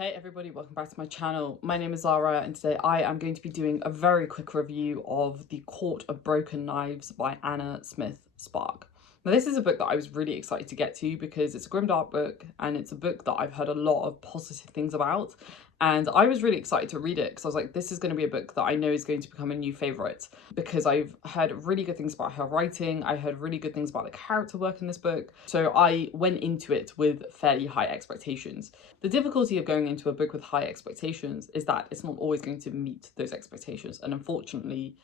Hey everybody, welcome back to my channel. My name is Zara and today I am going to be doing a very quick review of The Court of Broken Knives by Anna Smith Spark. Now this is a book that I was really excited to get to because it's a grimdark book and it's a book that I've heard a lot of positive things about, and I was really excited to read it because I was like, this is going to be a book that I know is going to become a new favourite because I've heard really good things about her writing. I heard really good things about the character work in this book, so I went into it with fairly high expectations. The difficulty of going into a book with high expectations is that it's not always going to meet those expectations, and unfortunately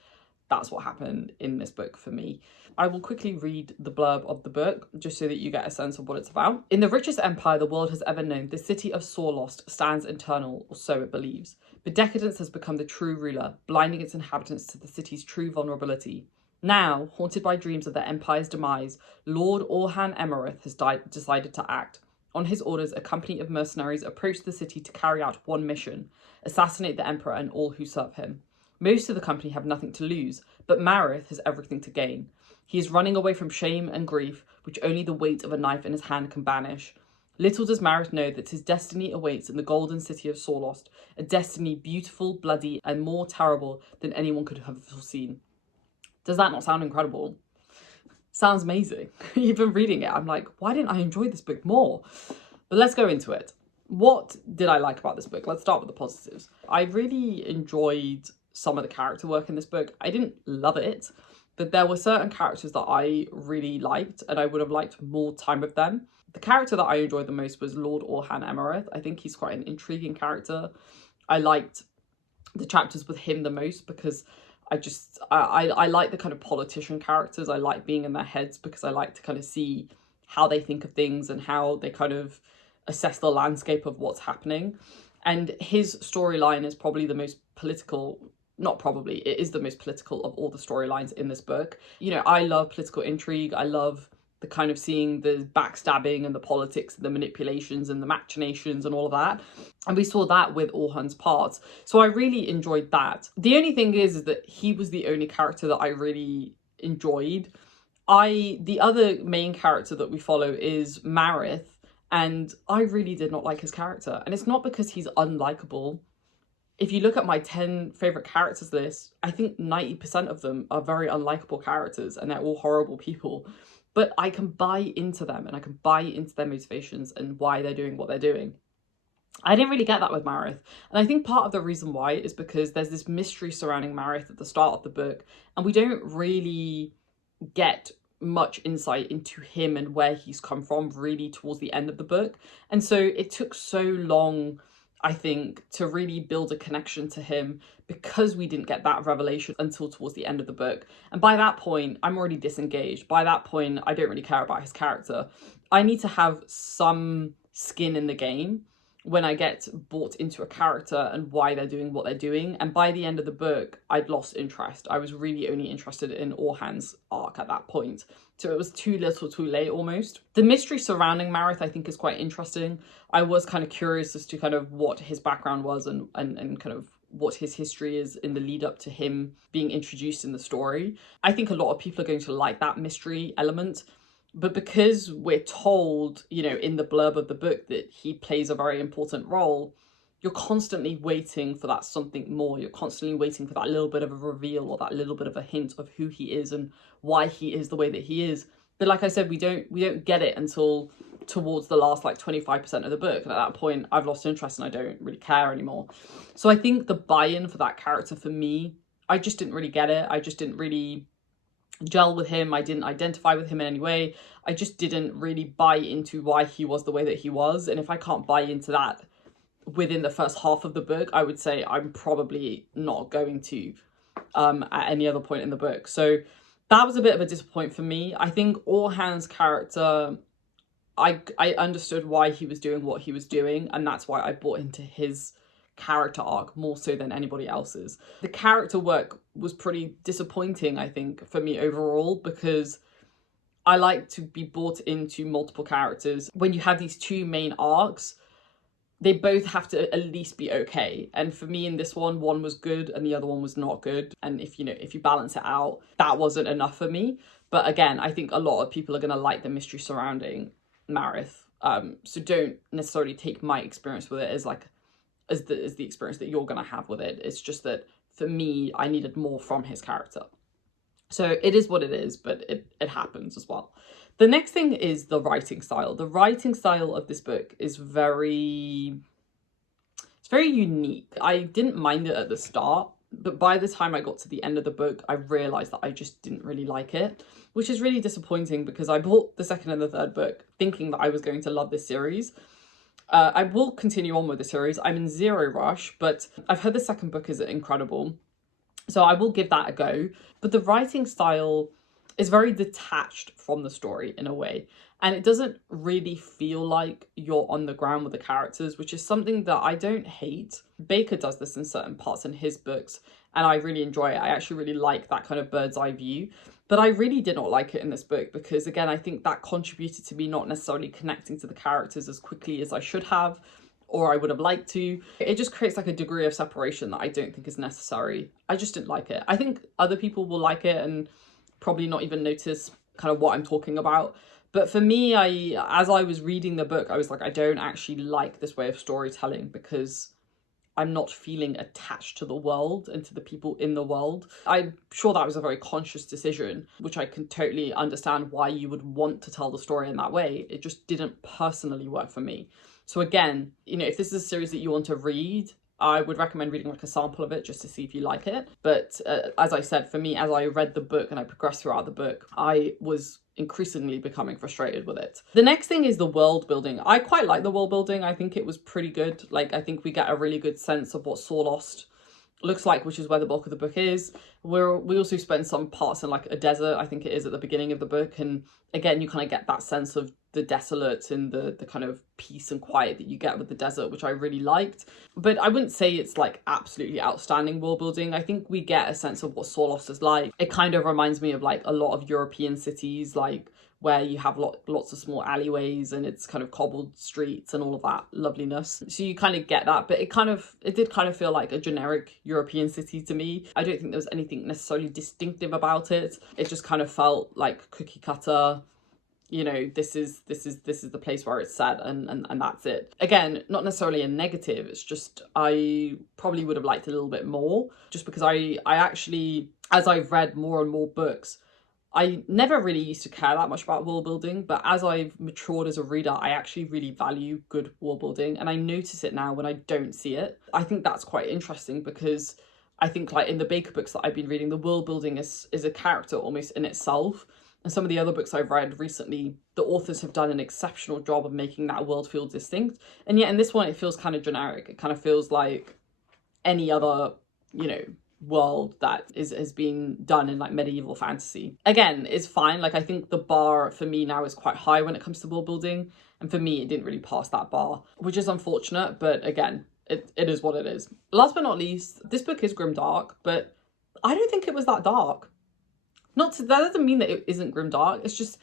that's what happened in this book for me. I will quickly read the blurb of the book just so that you get a sense of what it's about. In the richest empire the world has ever known, the city of Sawlost stands eternal, or so it believes. But decadence has become the true ruler, blinding its inhabitants to the city's true vulnerability. Now, haunted by dreams of their empire's demise, Lord Orhan Emerith has decided to act. On his orders, a company of mercenaries approached the city to carry out one mission: assassinate the emperor and all who serve him. Most of the company have nothing to lose, but Marith has everything to gain. He is running away from shame and grief, which only the weight of a knife in his hand can banish. Little does Marith know that his destiny awaits in the golden city of Sawlost, a destiny beautiful, bloody, and more terrible than anyone could have foreseen. Does that not sound incredible? Sounds amazing. Even reading it, I'm like, why didn't I enjoy this book more? But let's go into it. What did I like about this book? Let's start with the positives. I really enjoyed some of the character work in this book. I didn't love it, but there were certain characters that I really liked and I would have liked more time with them. The character that I enjoyed the most was Lord Orhan Emerith. I think he's quite an intriguing character. I liked the chapters with him the most because I like the kind of politician characters. I like being in their heads because I like to kind of see how they think of things and how they kind of assess the landscape of what's happening. And his storyline is probably the most political, not probably, it is the most political of all the storylines in this book. You know, I love political intrigue. I love the kind of seeing the backstabbing and the politics and the manipulations and the machinations and all of that. And we saw that with Orhan's parts. So I really enjoyed that. The only thing is that he was the only character that I really enjoyed. The other main character that we follow is Marith, and I really did not like his character. And it's not because he's unlikable. If you look at my 10 favourite characters list, I think 90% of them are very unlikable characters and they're all horrible people. But I can buy into them and I can buy into their motivations and why they're doing what they're doing. I didn't really get that with Marith. And I think part of the reason why is because there's this mystery surrounding Marith at the start of the book, and we don't really get much insight into him and where he's come from really towards the end of the book. And so it took so long, I think, to really build a connection to him because we didn't get that revelation until towards the end of the book. And by that point, I'm already disengaged. By that point, I don't really care about his character. I need to have some skin in the game when I get brought into a character and why they're doing what they're doing. And by the end of the book, I'd lost interest. I was really only interested in Orhan's arc at that point. So it was too little too late almost. The mystery surrounding Marith I think is quite interesting. I was kind of curious as to kind of what his background was and kind of what his history is in the lead up to him being introduced in the story. I think a lot of people are going to like that mystery element. But because we're told, you know, in the blurb of the book that he plays a very important role, you're constantly waiting for that something more. You're constantly waiting for that little bit of a reveal or that little bit of a hint of who he is and why he is the way that he is. But like I said, we don't get it until towards the last like 25% of the book. And at that point, I've lost interest and I don't really care anymore. So I think the buy-in for that character for me, I just didn't really get it. I just didn't really gel with him. I didn't identify with him in any way. I just didn't really buy into why he was the way that he was. And if I can't buy into that within the first half of the book, I would say I'm probably not going to at any other point in the book. So that was a bit of a disappointment for me. I think Orhan's character, I understood why he was doing what he was doing, and that's why I bought into his character arc more so than anybody else's. The character work was pretty disappointing, I think, for me overall, because I like to be brought into multiple characters. When you have these two main arcs, they both have to at least be okay. And for me in this one was good and the other one was not good. And if you balance it out, that wasn't enough for me. But again, I think a lot of people are going to like the mystery surrounding Marith. So don't necessarily take my experience with it as like as the experience that you're going to have with it. It's just that for me, I needed more from his character. So it is what it is, but it happens as well. The next thing is the writing style. The writing style of this book is very unique. I didn't mind it at the start, but by the time I got to the end of the book, I realised that I just didn't really like it, which is really disappointing because I bought the second and the third book thinking that I was going to love this series. I will continue on with the series. I'm in zero rush, but I've heard the second book is incredible, so I will give that a go. But the writing style is very detached from the story in a way, and it doesn't really feel like you're on the ground with the characters, which is something that I don't hate. Baker does this in certain parts in his books, and I really enjoy it. I actually really like that kind of bird's eye view. But I really did not like it in this book because, again, I think that contributed to me not necessarily connecting to the characters as quickly as I should have, or I would have liked to. It just creates like a degree of separation that I don't think is necessary. I just didn't like it. I think other people will like it and probably not even notice kind of what I'm talking about. But for me, as I was reading the book, I was like, I don't actually like this way of storytelling because I'm not feeling attached to the world and to the people in the world. I'm sure that was a very conscious decision, which I can totally understand why you would want to tell the story in that way. It just didn't personally work for me. So again, you know, if this is a series that you want to read, I would recommend reading like a sample of it just to see if you like it. But as I said, for me, as I read the book and I progressed throughout the book, I was increasingly becoming frustrated with it. The next thing is the world building. I quite like the world building. I think it was pretty good. Like, I think we get a really good sense of what Sawlost looks like, which is where the bulk of the book is. We also spend some parts in like a desert, I think it is at the beginning of the book, and again you kind of get that sense of the desolate and the kind of peace and quiet that you get with the desert, which I really liked. But I wouldn't say it's like absolutely outstanding world building. I think we get a sense of what Sawlost is like. It kind of reminds me of like a lot of European cities, like where you have lots of small alleyways and it's kind of cobbled streets and all of that loveliness. So you kind of get that, but it did kind of feel like a generic European city to me. I don't think there was anything necessarily distinctive about it. It just kind of felt like cookie cutter. You know, this is the place where it's set, and that's it. Again, not necessarily a negative. It's just I probably would have liked it a little bit more, just because I actually, as I've read more and more books, I never really used to care that much about world building, but as I've matured as a reader, I actually really value good world building, and I notice it now when I don't see it. I think that's quite interesting because I think like in the Baker books that I've been reading, the world building is a character almost in itself. And some of the other books I've read recently, the authors have done an exceptional job of making that world feel distinct. And yet in this one, it feels kind of generic. It kind of feels like any other, you know, world that has been done in like medieval fantasy. Again, it's fine. Like, I think the bar for me now is quite high when it comes to world building. And for me, it didn't really pass that bar, which is unfortunate. But again, it is what it is. Last but not least, this book is grimdark, but I don't think it was that dark. That doesn't mean that it isn't grimdark. It's just,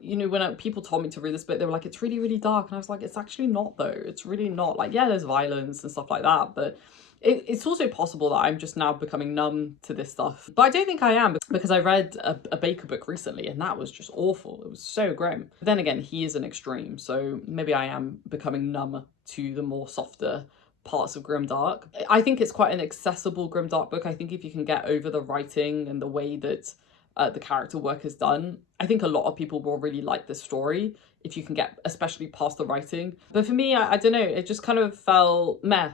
you know, when people told me to read this book, they were like, it's really, really dark. And I was like, it's actually not though. It's really not. Like, yeah, there's violence and stuff like that. But it's also possible that I'm just now becoming numb to this stuff. But I don't think I am, because I read a Baker book recently and that was just awful. It was so grim. But then again, he is an extreme. So maybe I am becoming numb to the more softer parts of grimdark. I think it's quite an accessible grimdark book. I think if you can get over the writing and the way that the character work is done, I think a lot of people will really like this story if you can get especially past the writing. But for me, I don't know, it just kind of felt meh.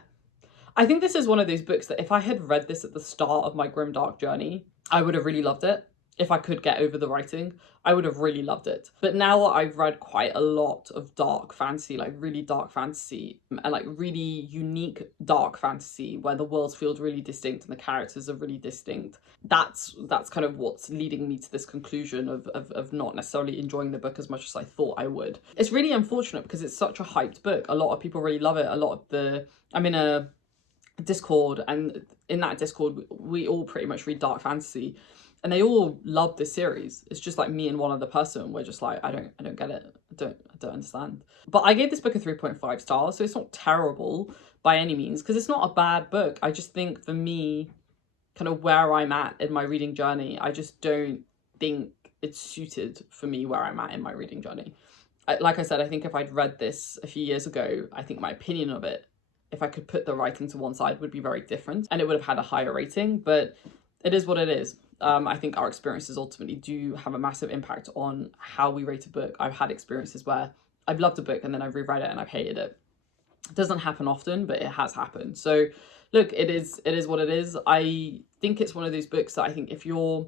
I think this is one of those books that if I had read this at the start of my grimdark journey, I would have really loved it. If I could get over the writing, I would have really loved it. But now that I've read quite a lot of dark fantasy, like really dark fantasy, and like really unique dark fantasy where the worlds feel really distinct and the characters are really distinct, that's kind of what's leading me to this conclusion of not necessarily enjoying the book as much as I thought I would. It's really unfortunate because it's such a hyped book. A lot of people really love it. I'm in a Discord, and in that Discord, we all pretty much read dark fantasy. And they all love this series. It's just like me and one other person. We're just like, I don't get it. I don't understand. But I gave this book a 3.5 stars, so it's not terrible by any means, because it's not a bad book. I just think for me, kind of where I'm at in my reading journey, I just don't think it's suited for me where I'm at in my reading journey. Like I said, I think if I'd read this a few years ago, I think my opinion of it if I could put the writing to one side, would be very different and it would have had a higher rating, but it is what it is. I think our experiences ultimately do have a massive impact on how we rate a book. I've had experiences where I've loved a book and then I've reread it and I've hated it. It doesn't happen often, but it has happened. So look, it is what it is. I think it's one of those books that I think if you're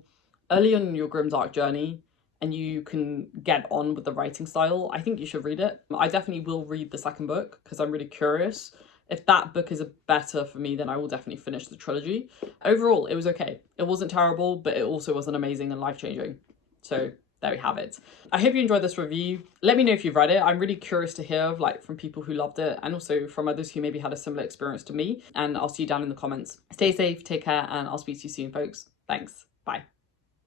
early on in your grimdark journey and you can get on with the writing style, I think you should read it. I definitely will read the second book because I'm really curious. If that book is better for me, then I will definitely finish the trilogy. Overall, it was okay. It wasn't terrible, but it also wasn't amazing and life-changing. So there we have it. I hope you enjoyed this review. Let me know if you've read it. I'm really curious to hear from people who loved it and also from others who maybe had a similar experience to me. And I'll see you down in the comments. Stay safe, take care, and I'll speak to you soon, folks. Thanks. Bye.